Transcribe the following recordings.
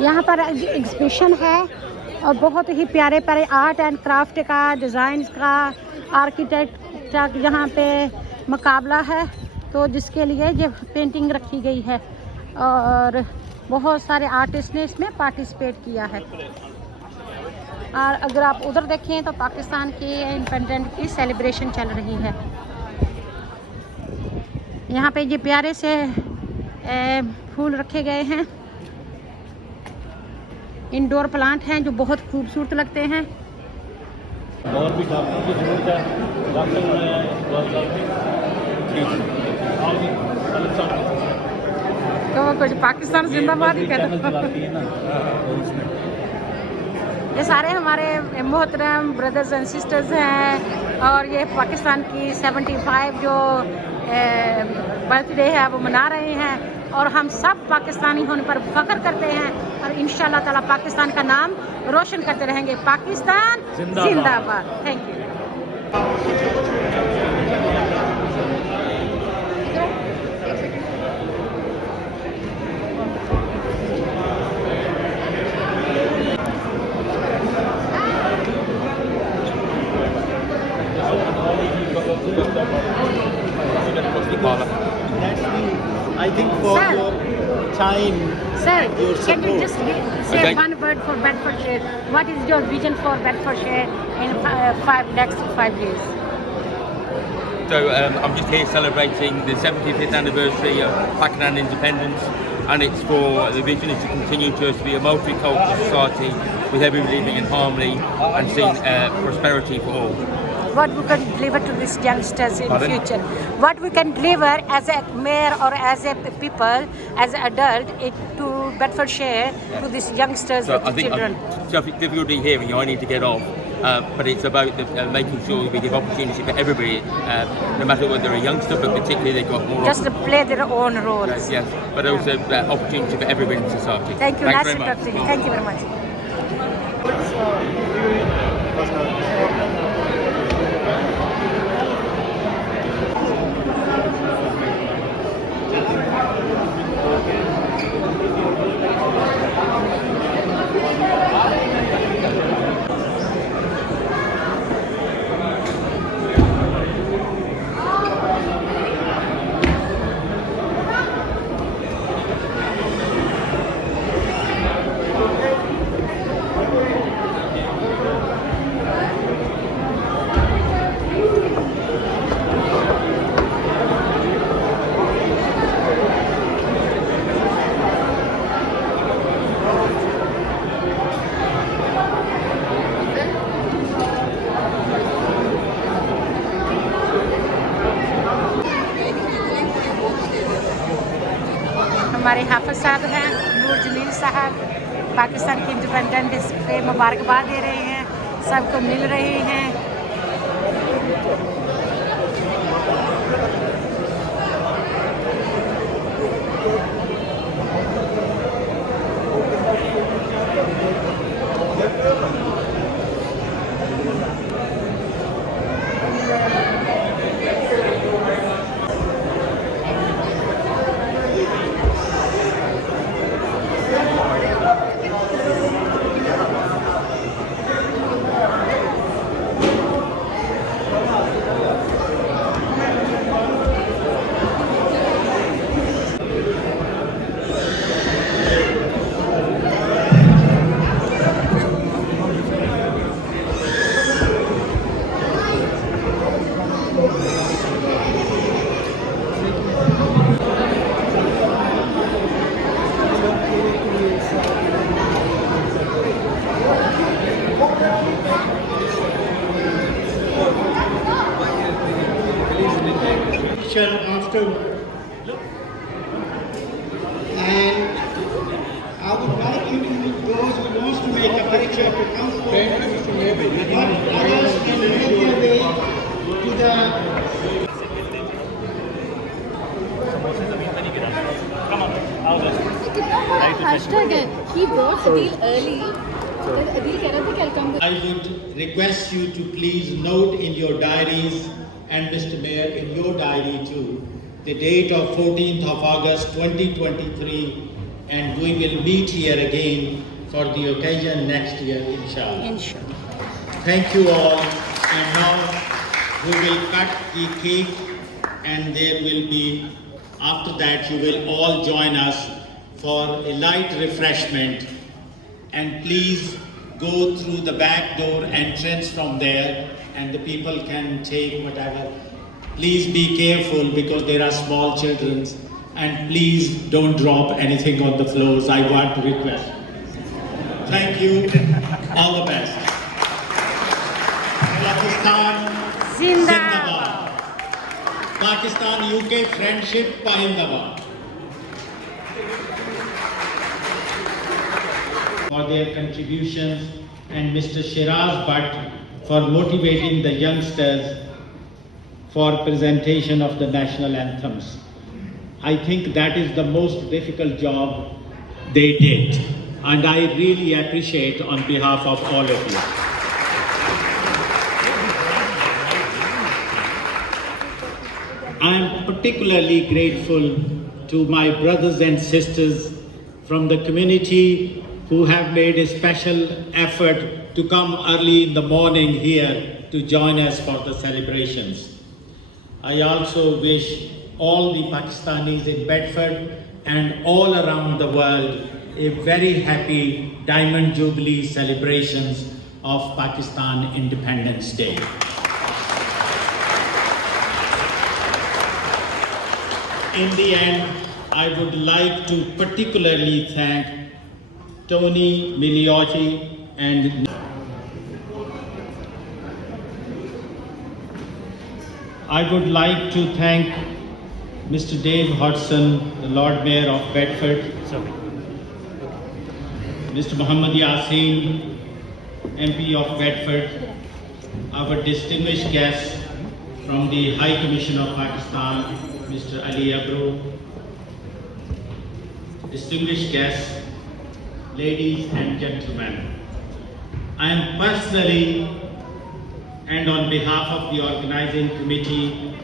यहाँ पर एग्जीबिशन है और बहुत ही प्यारे प्यारे आर्ट एंड क्राफ्ट का, डिज़ाइन का, आर्किटेक्ट का यहाँ पे मुकाबला है, तो जिसके लिए ये पेंटिंग रखी गई है और बहुत सारे आर्टिस्ट ने इसमें पार्टिसिपेट किया है। और अगर आप उधर देखें तो पाकिस्तान के इंडिपेंडेंस की सेलिब्रेशन चल रही है। यहाँ पे ये प्यारे से फूल रखे गए हैं, इंडोर प्लांट हैं जो बहुत खूबसूरत लगते हैं। और भी डॉक्टर की जरूरत है, डॉक्टर तो कुछ पाकिस्तान जिंदाबाद ही कहते हैं। ये सारे हमारे मोहतरम ब्रदर्स एंड सिस्टर्स हैं और ये पाकिस्तान की 75 जो बर्थडे है वो मना रहे हैं और हम सब पाकिस्तानी होने पर फख्र करते हैं और इंशाल्लाह ताला पाकिस्तान का नाम रोशन करते रहेंगे। पाकिस्तान जिंदाबाद। Thank you. I think for your time, Sir, your can you support. just say one word for Bedfordshire? What is your vision for Bedfordshire in next 5 years? So I'm just here celebrating the 75th anniversary of Pakistan independence, and it's for the vision is to continue to be a multicultural society with everybody living in harmony and seeing prosperity for all. What we can deliver to these youngsters in Pardon? future? What we can deliver as a mayor or as a people, as an adult, to Bedfordshire, to these youngsters, So with I think children? difficulty here, and I need to get off. But it's about making sure we give opportunity for everybody, no matter whether they're a youngster, but particularly they've got more. Just to play their own roles. Yes, but also opportunity for everybody in society. Thank you. Thanks Nice very to much. talk to you. Thank you very much. हमारे हाफिज साहब हैं नूर जमील साहब, पाकिस्तान की independence पे मुबारकबाद दे रहे हैं, सबको मिल रहे हैं। After, and I would like you to, those who wants to make a picture to come forward, but others can make their way to the Hashtag it. He bought the deal early I would request you to please note in your diaries, and Mr. Mayor in your diary too, the date of 14th of August 2023, and we will meet here again for the occasion next year, inshallah. Inshallah. Thank you all, and now we will cut the cake, and there will be, after that you will all join us for a light refreshment, and please go through the back door entrance from there, and the people can take whatever. Please be careful because there are small children, and please don't drop anything on the floors. I want to request. Thank you. All the best. Pakistan Zindabad. Pakistan UK friendship Pahindabad. For their contributions, and Mr. Shiraz Bhatt for motivating the youngsters for presentation of the national anthems. I think that is the most difficult job they did, and I really appreciate on behalf of all of you. I am particularly grateful to my brothers and sisters from the community who have made a special effort to come early in the morning here to join us for the celebrations. I also wish all the Pakistanis in Bedford and all around the world a very happy Diamond Jubilee celebrations of Pakistan Independence Day. In the end, I would like to particularly thank Tony Migliotti and I would like to thank Mr. Dave Hodgson, the Lord Mayor of Bedford, Mr. Muhammad Yassin, MP of Bedford, our distinguished guests from the High Commission of Pakistan, Mr. Ali Abro, distinguished guests, ladies and gentlemen. I am personally and on behalf of the organizing committee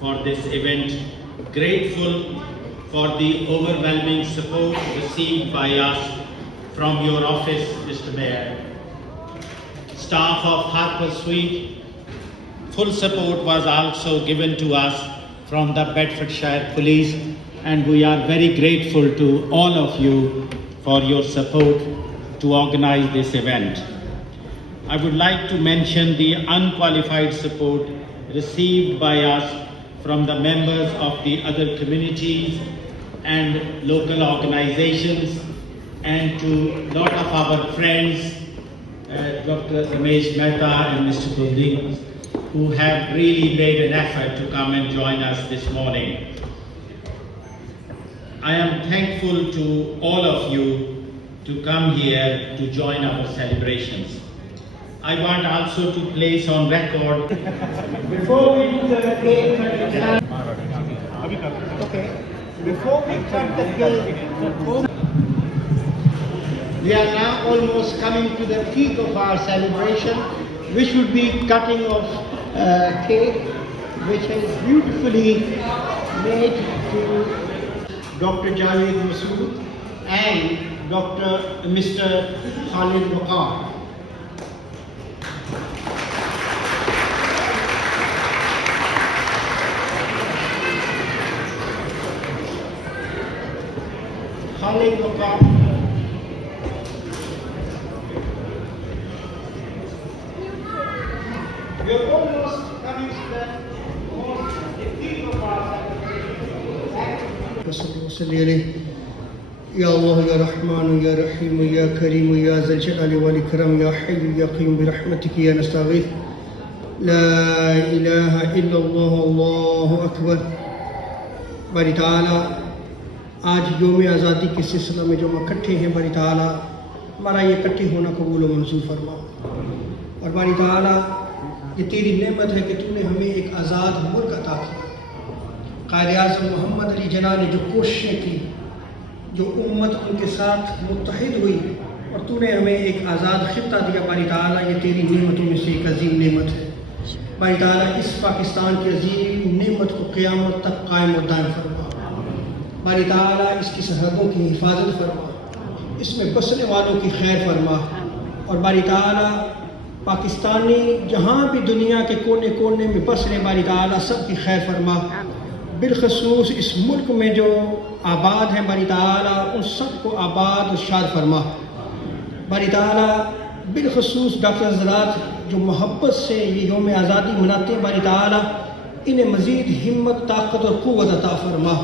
for this event grateful for the overwhelming support received by us from your office, Mr. Mayor. Staff of Harper Suite, full support was also given to us from the Bedfordshire Police, and we are very grateful to all of you for your support to organize this event. I would like to mention the unqualified support received by us from the members of the other communities and local organizations, and to a lot of our friends, Dr. Ramesh Mehta and Mr. Kuldeep, who have really made an effort to come and join us this morning. I am thankful to all of you to come here to join our celebrations. I want also to place on record, before we do the cake cutting, before we cut the cake, we are now almost coming to the peak of our celebration, which would be cutting of cake, which is beautifully made to Dr. Javed Masood and Mr. Khalid Waqar. Khalid Waqar. We are almost coming to the peak of our celebration. Ya Allah, Ya Rahman, Ya Rahim, Ya Kareem, Ya Zal Jalali wal Ikram, Ya Hayy, Ya Qayyum, bi rahmatika ya nastaghith. La ilaha illallah, Allahu Akbar. बारी ताला आज योम आज़ादी के सिलसिले में जो हम इकट्ठे हैं, बारी ताला हमारा ये इकट्ठे होना कबूल और मंजूर फरमा। और बारी ताला ये तेरी नेमत है कि तूने हमें एक आज़ाद मुल्क अता किया। कायद आज़म मोहम्मद अली जना ने जो कोशिशें की, जो उम्मत उनके साथ मुत्तहिद हुई, और तूने हमें एक आज़ाद खित्ता दिया बारी ताला, ये तेरी नेमतों में से एक अजीम नेमत है। बारी ताला इस पाकिस्तान की अजीम नेमत को क़यामत तक कायम और दायम फरमा। बारी ताला इसकी सरहदों की हिफाजत फरमा, इसमें बसने वालों की खैर फरमा। और बारी ताला पाकिस्तानी जहाँ भी दुनिया के कोने कोने में बस रहे, बारी ताला सबकी खैर फरमा। बिलखसूस इस मुल्क में जो आबाद हैं, बारी ताला उन सबको आबाद और शाद फरमा। बारी ताला बिलखसूस डॉक्टर हज़रात जो मोहब्बत से ये यौम आज़ादी मनाते हैं, बारी ताला इन्हें मज़ीद हिम्मत, ताकत और क़ुव्वत अता फरमा।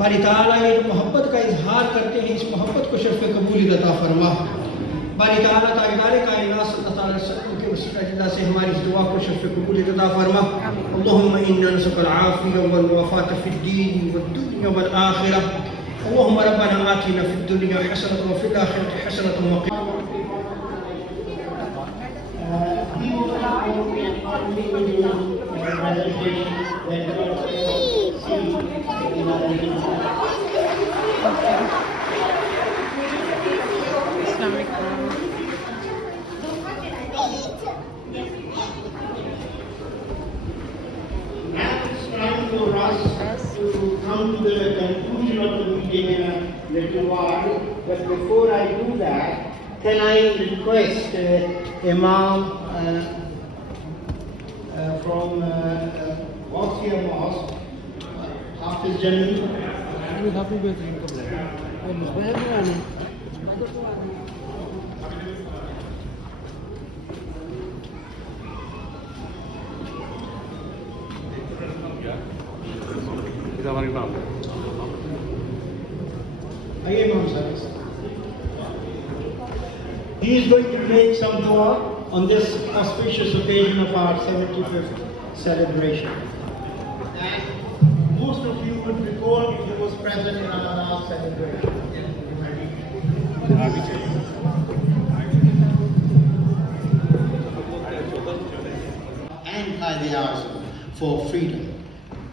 बारी ताला ये जो मोहब्बत का इजहार करते हैं, इस मोहब्बत को शर्फ़ कबूलियत अता फरमा। बारी ताला ताजदार कायनात सल्लल्लाहु अलैहि वसल्लम के वसीला जिंदा से हमारी इस दुआ को शर्फ़ कबूलियत अता फरमा। अल्लाहुम्मा इन्ना नसअलुकल आफ़ियत वल वफ़ात फ़िद्दीन वद दुनिया वल आखिरह। अल्लाहुम्मा रब्बना आतिना फ़िद दुनिया हसनतन व फ़िल आखिरति हसनतन व क़िना। For us to come to the conclusion of the meeting in a little while, but before I do that, can I request Imam from Gaussiya Mosque, Hafiz Jamil? He is going to make some dua on this auspicious occasion of our 75th celebration. And most of you would recall he was present in our last celebration. And Qaid-e-Azam for freedom.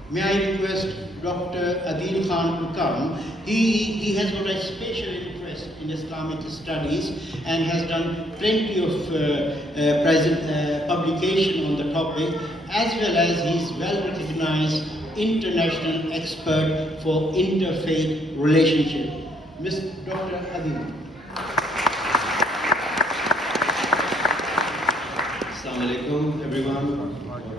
May I request Dr. Adil Khan to come. He has got a special interest in Islamic studies and has done plenty of publication on the topic, as well as he is well recognized international expert for interfaith relationship. Dr. Adil. Assalamu alaikum everyone,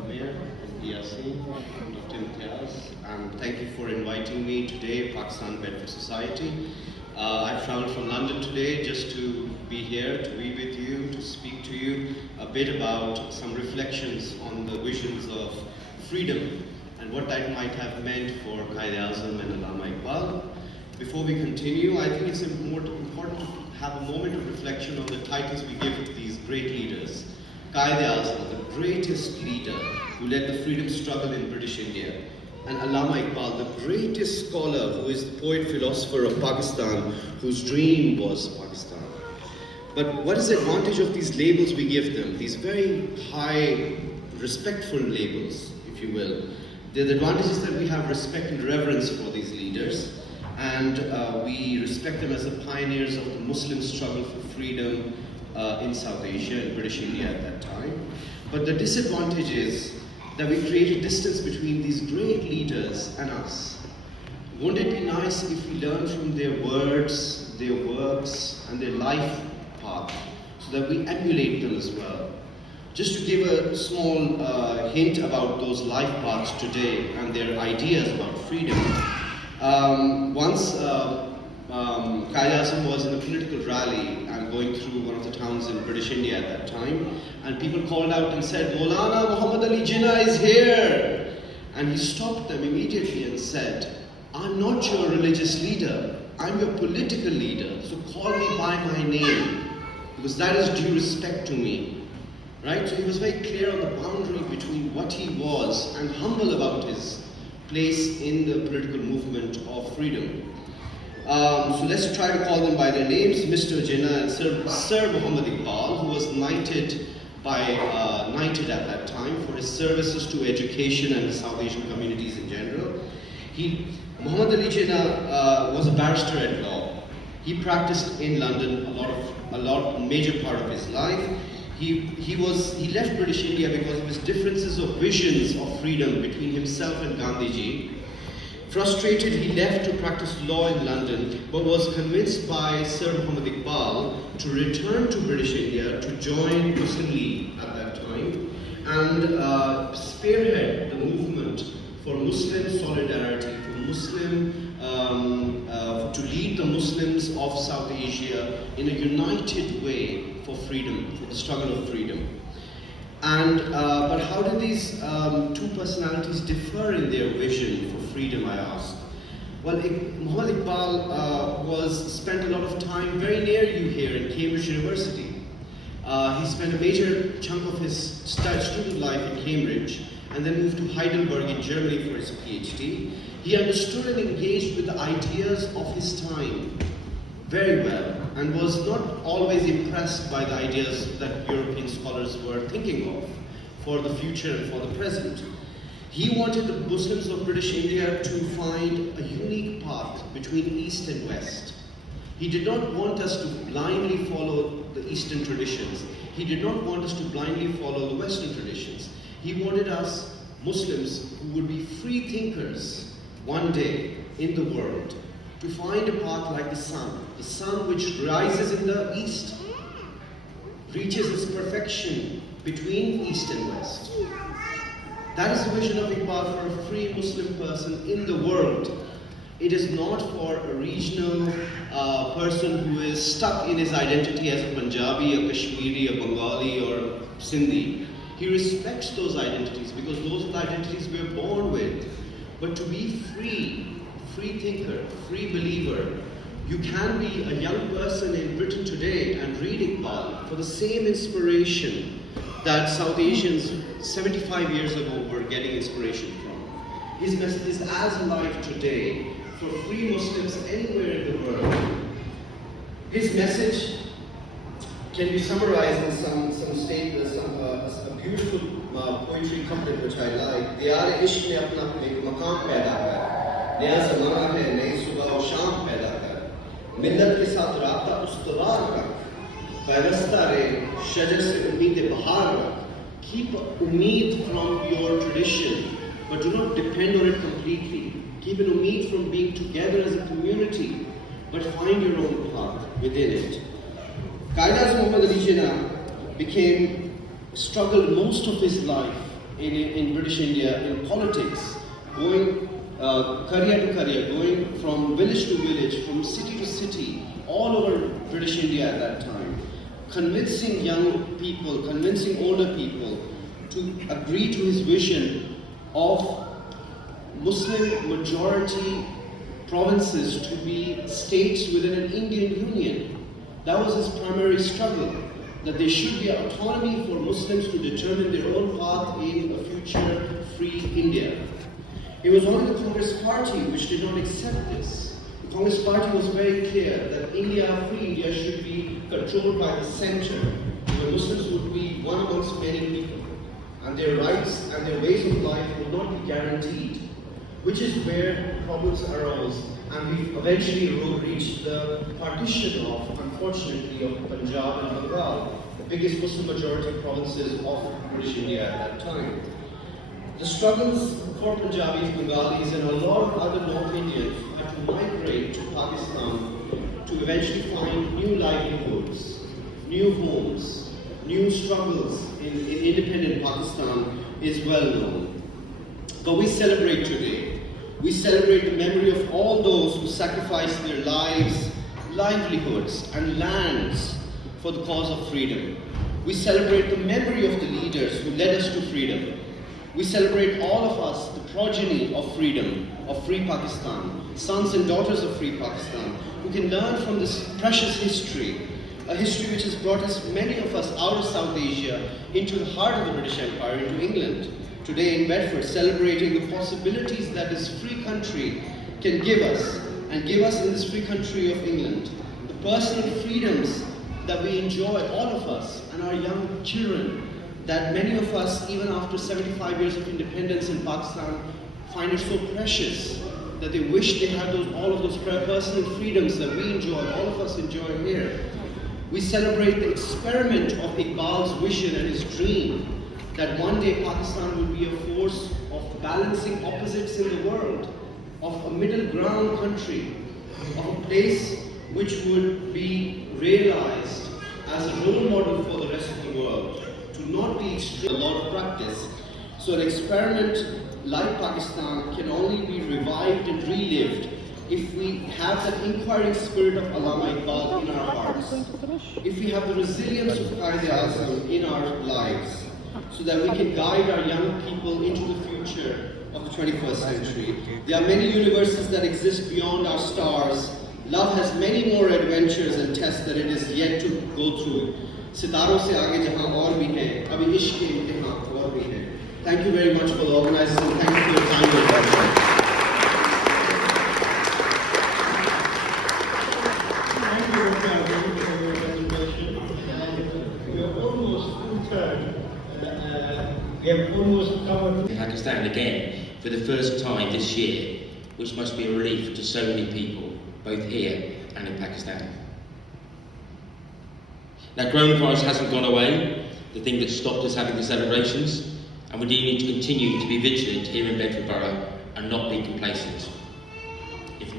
Mayor, Yasin, Dr. Imtiaz, and thank you for inviting me today, Pakistan Bedford Society. I've traveled from London today just to be here, to be with you, to speak to you a bit about some reflections on the visions of freedom and what that might have meant for Qaid-e-Azam and Allama Iqbal. Before we continue, I think it's important to have a moment of reflection on the titles we give to these great leaders. Qaid-e-Azam, the greatest leader who led the freedom struggle in British India, and Allama Iqbal, the greatest scholar who is the poet-philosopher of Pakistan, whose dream was Pakistan. But what is the advantage of these labels we give them, these very high, respectful labels, if you will? The advantage is that we have respect and reverence for these leaders, and we respect them as the pioneers of the Muslim struggle for freedom in South Asia and British India at that time. But the disadvantage is that we create a distance between these great leaders and us. Wouldn't it be nice if we learn from their words, their works, and their life path, so that we emulate them as well? Just to give a small hint about those life paths today and their ideas about freedom. Once Qaid-e-Azam was in a political rally and going through one of the towns in British India at that time, and people called out and said, "Maulana Muhammad Ali Jinnah is here!" And he stopped them immediately and said, "I'm not your religious leader, I'm your political leader, so call me by my name, because that is due respect to me." Right? So he was very clear on the boundary between what he was and humble about his place in the political movement of freedom. So let's try to call them by their names. Mr. Jinnah and Sir Muhammad Iqbal, who was knighted at that time for his services to education and the South Asian communities in general. Muhammad Ali Jinnah was a barrister at law. He practiced in London major part of his life. He left British India because of his differences of visions of freedom between himself and Gandhiji. Frustrated, he left to practice law in London, but was convinced by Sir Muhammad Iqbal to return to British India to join Muslim League at that time and spearhead the movement for Muslim solidarity, to lead the Muslims of South Asia in a united way for freedom, for the struggle of freedom. And but how did these two personalities differ in their vision for freedom, I asked? Well, Muhammad Iqbal spent a lot of time very near you here in Cambridge University. He spent a major chunk of his student life in Cambridge and then moved to Heidelberg in Germany for his PhD. He understood and engaged with the ideas of his time very well and was not always impressed by the ideas that European scholars were thinking of for the future and for the present. He wanted the Muslims of British India to find a unique path between East and West. He did not want us to blindly follow the Eastern traditions. He did not want us to blindly follow the Western traditions. He wanted us, Muslims, who would be free thinkers one day in the world, to find a path like the sun which rises in the East, reaches its perfection between East and West. That is the vision of Iqbal for a free Muslim person in the world. It is not for a regional person who is stuck in his identity as a Punjabi, a Kashmiri, a Bengali, or Sindhi. He respects those identities because those are the identities we are born with. But to be free thinker, free believer, you can be a young person in Britain today and read Iqbal for the same inspiration that South Asians 75 years ago were getting inspiration from. His message is as alive today for free Muslims anywhere in the world. His message can be summarized in some statements, a beautiful poetry couplet which I like. Diyar ishq ne apna ek maqam paida kar, naya zamana hai, nayi subah aur sham paida kar, millat ke saath rabta ustawar rak, pairasta re shajar se ummeed bahar rak. Keep ummeed from your tradition, but do not depend on it completely. Keep an ummeed from being together as a community, but find your own path within it. Qaeda Muhammad Ali Jinnah struggled most of his life in British India in politics, going career to career, going from village to village, from city to city, all over British India at that time, convincing young people, convincing older people to agree to his vision of Muslim majority provinces to be states within an Indian union. That was his primary struggle, that there should be autonomy for Muslims to determine their own path in a future free India. It was only the Congress Party which did not accept this. The Congress Party was very clear that free India should be controlled by the center, where Muslims would be one amongst many people, and their rights and their ways of life would not be guaranteed, which is where problems arose, and we eventually reached the partition of, unfortunately, of Punjab and Bengal, the biggest Muslim majority provinces of British India at that time. The struggles for Punjabis, Bengalis, and a lot of other North Indians had to migrate to Pakistan to eventually find new livelihoods, new homes, new struggles in independent Pakistan is well known. But we celebrate today. We celebrate the memory of all those who sacrificed their lives, livelihoods, and lands for the cause of freedom. We celebrate the memory of the leaders who led us to freedom. We celebrate all of us, the progeny of freedom, of free Pakistan, sons and daughters of free Pakistan, who can learn from this precious history, a history which has brought us, many of us, out of South Asia into the heart of the British Empire, into England. Today in Bedford, celebrating the possibilities that this free country can give us, and give us in this free country of England. The personal freedoms that we enjoy, all of us, and our young children, that many of us, even after 75 years of independence in Pakistan, find it so precious. that they wish they had all of those personal freedoms that we enjoy, all of us enjoy here. We celebrate the experiment of Iqbal's vision and his dream that one day Pakistan will be a force of balancing opposites in the world, of a middle ground country, of a place which would be realized as a role model for the rest of the world, to not be extreme, a lot of practice. So an experiment like Pakistan can only be revived and relived if we have that inquiring spirit of Allama Iqbal in our hearts, if we have the resilience of Quaid-e-Azam in our lives, so that we can guide our young people into the future of the 21st century. There are many universes that exist beyond our stars. Love has many more adventures and tests that it is yet to go through. Sitaron se aage jahan aur bhi hai, abhi ishq ke imtihan aur bhi hai. Thank you very much for the organizers and thank you for your time and attention. Thank you, Dr. Abdul, for your presentation. We are almost full-term. We have almost covered. In Pakistan again for the first time this year, which must be a relief to so many people, both here and in Pakistan. Now, coronavirus hasn't gone away, the thing that stopped us having the celebrations, and we do need to continue to be vigilant here in Bedford Borough and not be complacent. If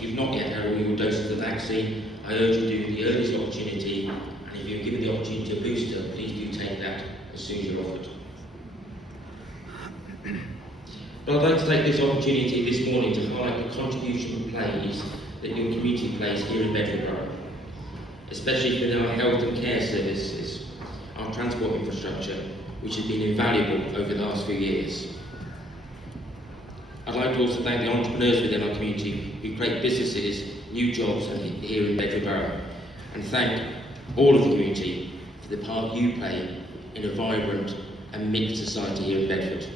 you've not yet had all your doses of the vaccine, I urge you to do the earliest opportunity, and if you're given the opportunity to booster, please do take that as soon as you're offered. But I'd like to take this opportunity this morning to highlight the contribution and plays that your community plays here in Bedford Borough, especially within our health and care services, our transport infrastructure, which has been invaluable over the last few years. I'd like to also thank the entrepreneurs within our community who create businesses, new jobs here in Bedford Borough, and thank all of the community for the part you play in a vibrant and mixed society here in Bedford.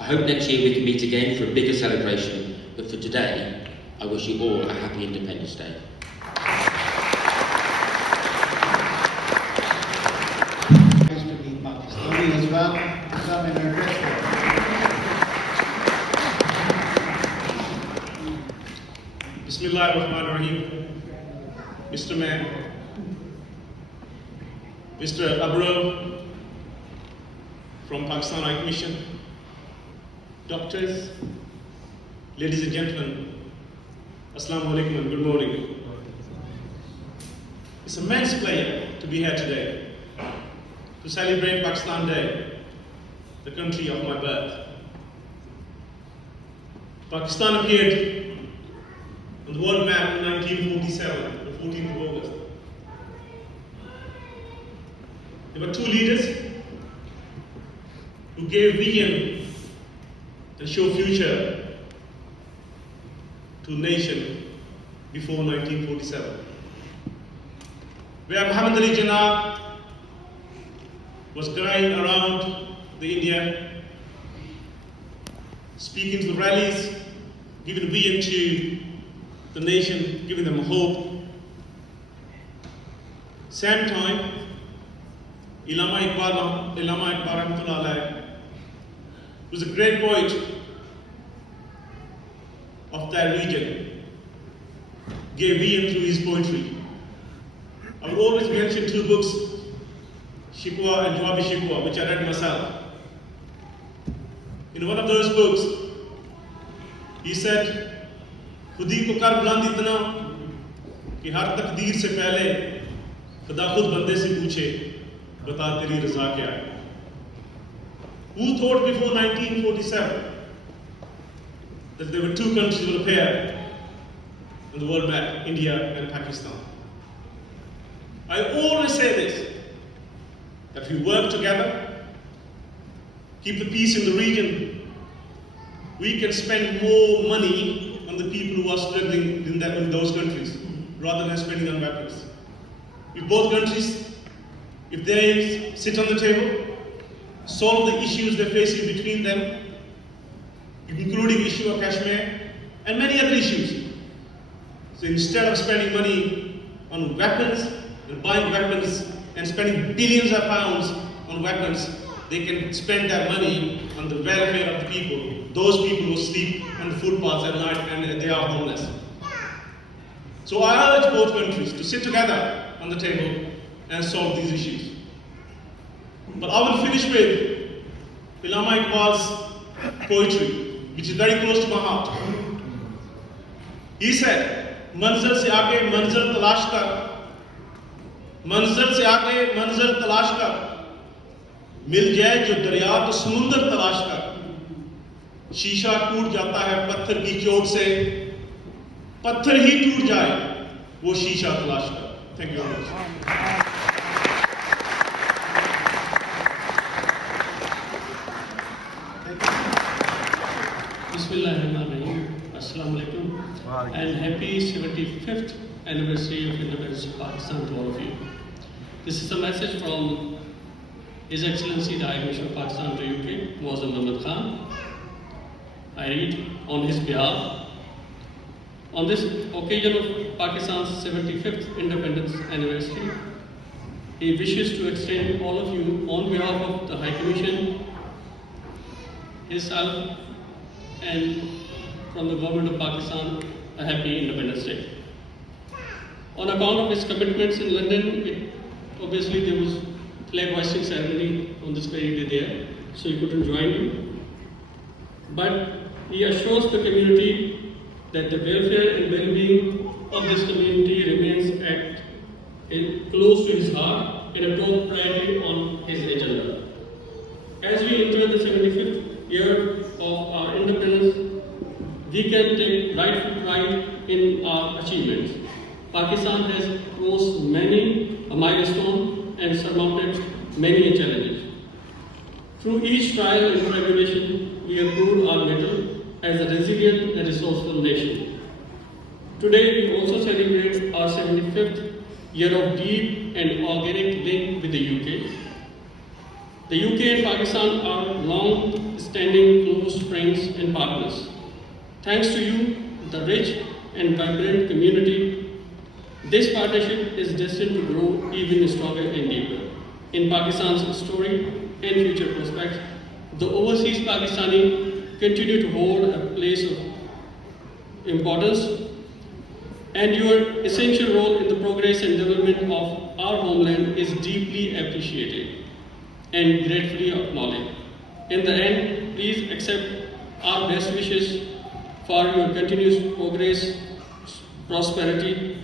I hope next year we can meet again for a bigger celebration, but for today, I wish you all a happy Independence Day. Nice to be Pakistani as well. Some in our dress code. Bismillah ar-Rahman ar-Rahim. Mr. Mayor, Mr. Abro from Pakistan High Commission, doctors, ladies and gentlemen, Assalamu alaikum and good morning. It's an immense pleasure to be here today to celebrate Pakistan Day, the country of my birth. Pakistan appeared on the world map in 1947, the 14th of August. There were two leaders who gave vision and show future to the nation before 1947. Where Muhammad Ali Jinnah was going around the India, speaking to the rallies, giving vision to the nation, giving them hope. Same time, Allama Iqbal Rahmatullah Alayh was a great poet of that region, gave vision through his poetry. I will always mention two books, Shikwa and Jawab Shikwa, which I read myself. In one of those books, he said, खुदी को कर बुलंद इतना कि हर तकदीर से पहले खुदा खुद बंदे से पूछे बता तेरी रज़ा क्या है. Who thought before 1947 that there were two countries will appear on the world map, India and Pakistan? I always say this, that if we work together, keep the peace in the region, we can spend more money on the people who are struggling in those countries, rather than spending on weapons. If both countries, if they sit on the table, solve the issues they're facing between them, including issue of Kashmir and many other issues. So instead of spending money on weapons and buying weapons and spending billions of pounds on weapons, they can spend their money on the welfare of the people, those people who sleep on the footpaths at night and they are homeless. So I urge both countries to sit together on the table and solve these issues. But I will finish with Allama Iqbal's poetry, which is very close to my heart. He said, "Manzil se aage manzil talash kar, manzil se aage manzil talash kar, mil jaye jo darya to samundar talash kar, शीशा टूट जाता है पत्थर की चोट से, पत्थर ही टूट जाए वो शीशा तलाश कर." Thank you very much. Bismillahirrahmanirrahim. Assalamu alaikum. And happy 75th anniversary of independence of Pakistan to all of you. This is a message from His Excellency the High Commissioner of Pakistan to UK, Muazzam Ahmad Khan. I read on his behalf. On this occasion of Pakistan's 75th independence anniversary, he wishes to extend all of you on behalf of the High Commission, himself, and from the government of Pakistan, a happy Independence Day. On account of his commitments in London, obviously there was flag hoisting ceremony on this very day there, so he couldn't join you. But he assures the community that the welfare and well-being of this community remains close to his heart and a top priority on his agenda. As we enter the 75th year of our independence, we can take rightful pride in our achievements. Pakistan has crossed many a milestone and surmounted many challenges. Through each trial and tribulation, we have proved our mettle as a resilient and resourceful nation. Today, we also celebrate our 75th year of deep and organic link with the UK. The UK and Pakistan are long-standing close friends and partners. Thanks to you, the rich and vibrant community, this partnership is destined to grow even stronger and deeper. In Pakistan's story and future prospects, the overseas Pakistani continue to hold a place of importance, and your essential role in the progress and development of our homeland is deeply appreciated and gratefully acknowledged. In the end, please accept our best wishes for your continuous progress, prosperity,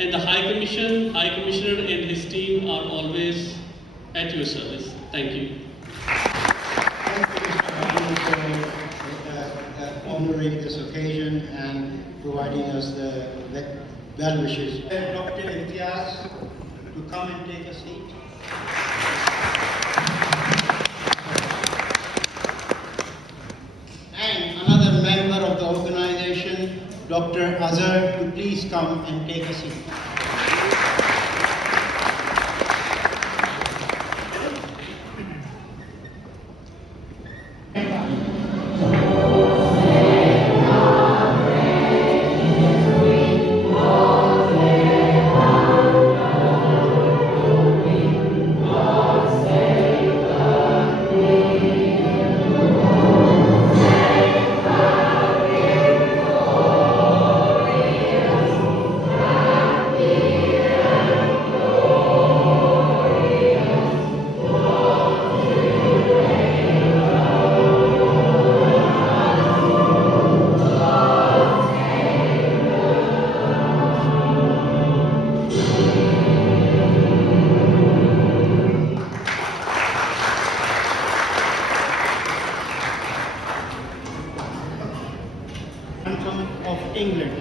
and the High Commissioner and his team are always at your service. Thank you. Thank you, Mr. Biden, for honoring this occasion and providing us the well wishes. Dr. Imtiaz to come and take a seat. And another member of the organization, Dr. Azhar, to please come and take a seat. Of England.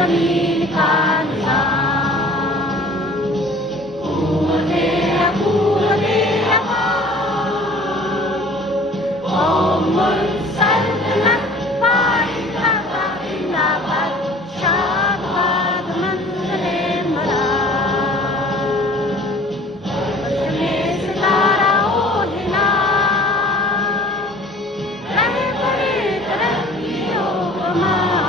ज़मीन का निज़ाम क़ुव्वते क़ौमुल सल्तनत पाइंदा का जिंदाबाद शादाबाद मंज़िले मराज में सितारा ओ हिलाल रहे बड़े तरक्कियों कमाल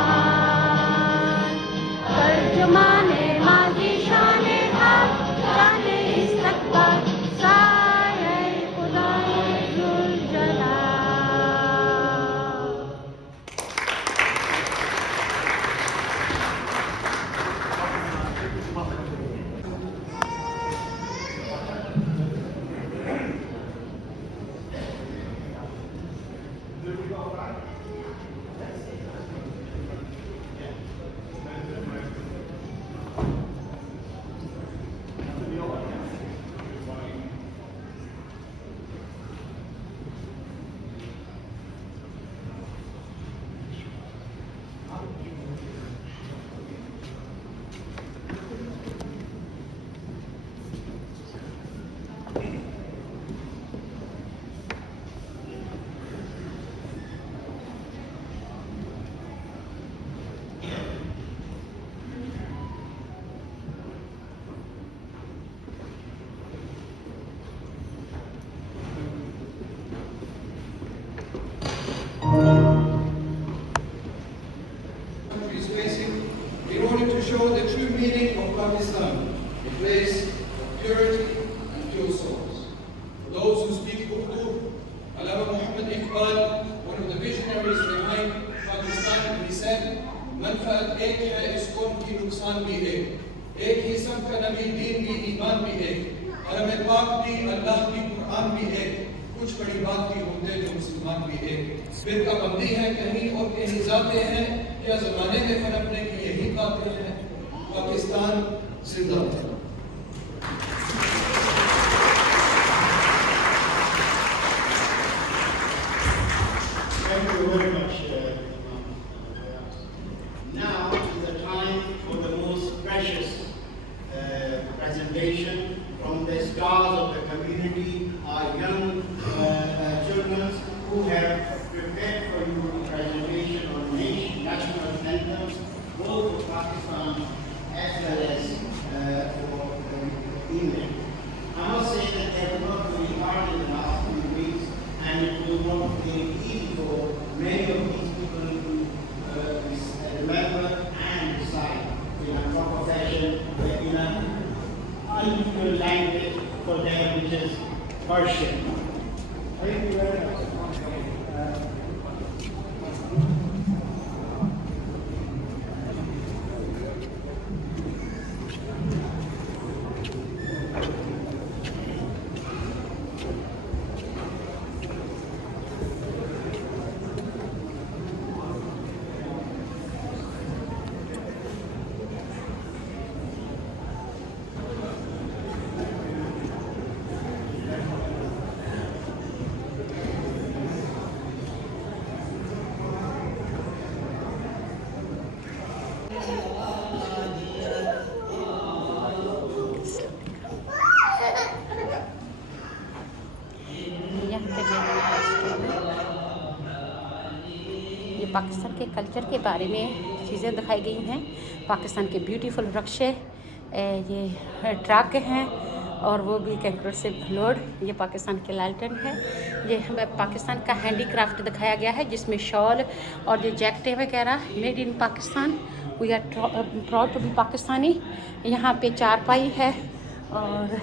तर्जुमाने माज़ी शाने हाल जाने इस्तक़बाल साये खुदाए ज़ुल जलाल। is facing in order to show the true meaning of Pakistan, a place of purity and pure souls. For those who speak Urdu, Allama Muhammad Iqbal, one of the visionaries behind Pakistan, he said, "Manfaat ek hai is kaum ki nuksan bhi ek hi sab ka nabi deen bhi iman bhi ek haram paak bhi Allah bhi Quran bhi ek कुछ बड़ी बात भी होते जो मुसलमान भी एक फिरका बंदी है कहीं और कहीं जाते हैं या जमाने में पनपने की यही कातिल है पाकिस्तान जिंदाबाद। Thank you very much, Imam. Now is the time for the most precious presentation from the stars of the community, our young children who have prepared for you a presentation on national anthems, both for Pakistan as well as for England. I must say that they have worked very hard in the last few weeks, and it will not be easy for many of these people to remember and recite in a proper fashion, in an unusual language for them, which is Persian. Thank you very much. ये पाकिस्तान के culture के बारे में चीज़ें दिखाई गई हैं। पाकिस्तान के ब्यूटीफुल वृक्ष ये ट्रक हैं और वो भी कंक्रीट से लोड। ये पाकिस्तान के लालटेन है। ये पाकिस्तान का हैंडीक्राफ्ट दिखाया गया है जिसमें शॉल और ये जैकेटें वगैरह made in Pakistan. We are proud to be Pakistani. यहाँ पे चारपाई है और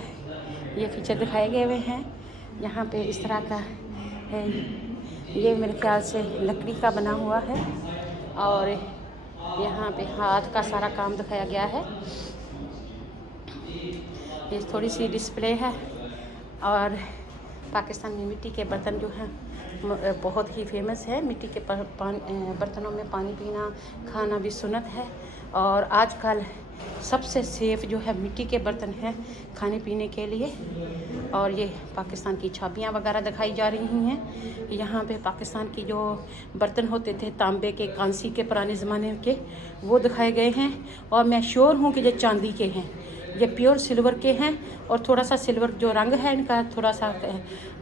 ये फीचर दिखाए गए हुए हैं। यहाँ पे इस तरह का है, ये मेरे ख्याल से लकड़ी का बना हुआ है और यहाँ पे हाथ का सारा काम दिखाया गया है। ये थोड़ी सी डिस्प्ले है और पाकिस्तान में मिट्टी के बर्तन जो हैं बहुत ही फेमस है। मिट्टी के बर्तनों में पानी पीना खाना भी सुन्नत है और आजकल सबसे सेफ जो है मिट्टी के बर्तन हैं खाने पीने के लिए। और ये पाकिस्तान की छाबियाँ वगैरह दिखाई जा रही हैं। यहाँ पे पाकिस्तान की जो बर्तन होते थे तांबे के, कांसी के, पुराने ज़माने के, वो दिखाए गए हैं। और मैं श्योर हूँ कि ये चांदी के हैं, ये प्योर सिल्वर के हैं। और थोड़ा सा सिल्वर जो रंग है इनका थोड़ा सा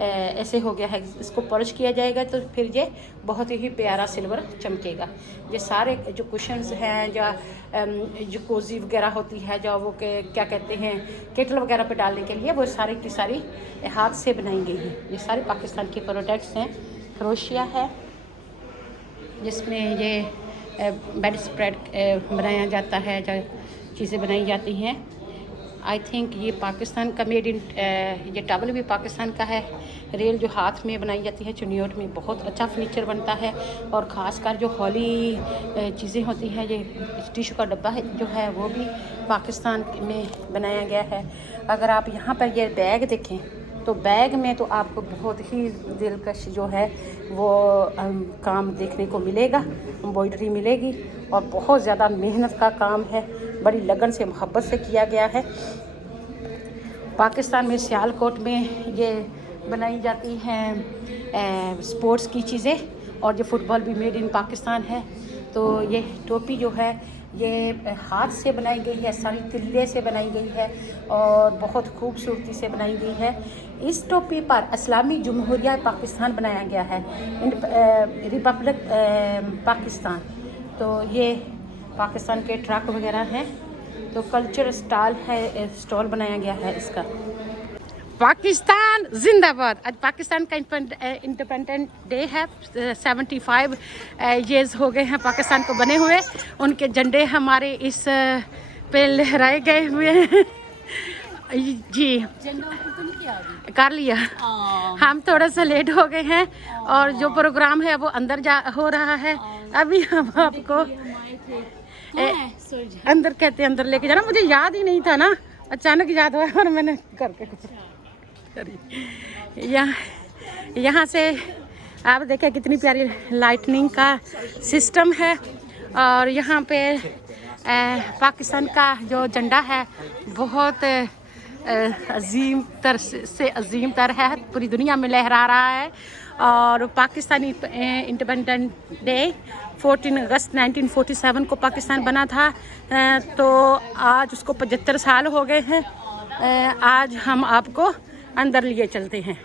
ऐसे हो गया है, इसको पॉलिश किया जाएगा तो फिर ये बहुत ही प्यारा सिल्वर चमकेगा। ये सारे जो कुशन्स हैं, जो कोजी वगैरह होती है, जो वो क्या कहते हैं केटल वगैरह पे डालने के लिए, वो सारी की सारी हाथ से बनाई गई हैं। ये सारे पाकिस्तान के प्रोडक्ट्स हैं। क्रोशिया है जिसमें ये बेड स्प्रेड बनाया जाता है, जो चीज़ें बनाई जाती हैं। आई थिंक ये पाकिस्तान का मेड इन, ये टॉवल भी पाकिस्तान का है। रेल जो हाथ में बनाई जाती है चुनियोट में, बहुत अच्छा फर्नीचर बनता है। और ख़ासकर जो हॉली चीज़ें होती हैं, ये टिशू का डब्बा है जो है वो भी पाकिस्तान में बनाया गया है। अगर आप यहाँ पर ये बैग देखें तो बैग में तो आपको बहुत ही दिलकश जो है वो काम देखने को मिलेगा, एम्ब्रॉयडरी मिलेगी। और बहुत ज़्यादा मेहनत का काम है, बड़ी लगन से मोहब्बत से किया गया है। पाकिस्तान में सियालकोट में ये बनाई जाती हैं स्पोर्ट्स की चीज़ें। और ये फ़ुटबॉल भी मेड इन पाकिस्तान है। तो ये टोपी जो है ये हाथ से बनाई गई है, सारी तिल्ले से बनाई गई है और बहुत खूबसूरती से बनाई गई है। इस टोपी पर इस्लामी जमहूरिया पाकिस्तान बनाया गया है, रिपब्लिक पाकिस्तान। तो ये पाकिस्तान के ट्रक वगैरह हैं। तो कल्चर स्टॉल बनाया गया है इसका। पाकिस्तान जिंदाबाद। आज पाकिस्तान का इंडिपेंडेंट डे है। 75 ईयर्स हो गए हैं पाकिस्तान को बने हुए। उनके झंडे हमारे इस पे लहराए गए हुए हैं। जी कर लिया। हम थोड़ा सा लेट हो गए हैं और जो प्रोग्राम है वो अंदर हो रहा है। अभी हम आपको अंदर कहते हैं, अंदर लेके जाना। मुझे याद ही नहीं था ना, अचानक याद हुआ और मैंने करके कुछ यहाँ से आप देखें कितनी प्यारी लाइटनिंग का सिस्टम है। और यहाँ पे पाकिस्तान का जो झंडा है बहुत अजीम तर से अजीम तर है, पूरी दुनिया में लहरा रहा है। और पाकिस्तानी इंडिपेंडेंट डे 14 अगस्त 1947 को पाकिस्तान बना था। तो आज उसको 75 साल हो गए हैं। आज हम आपको अंदर लिए चलते हैं।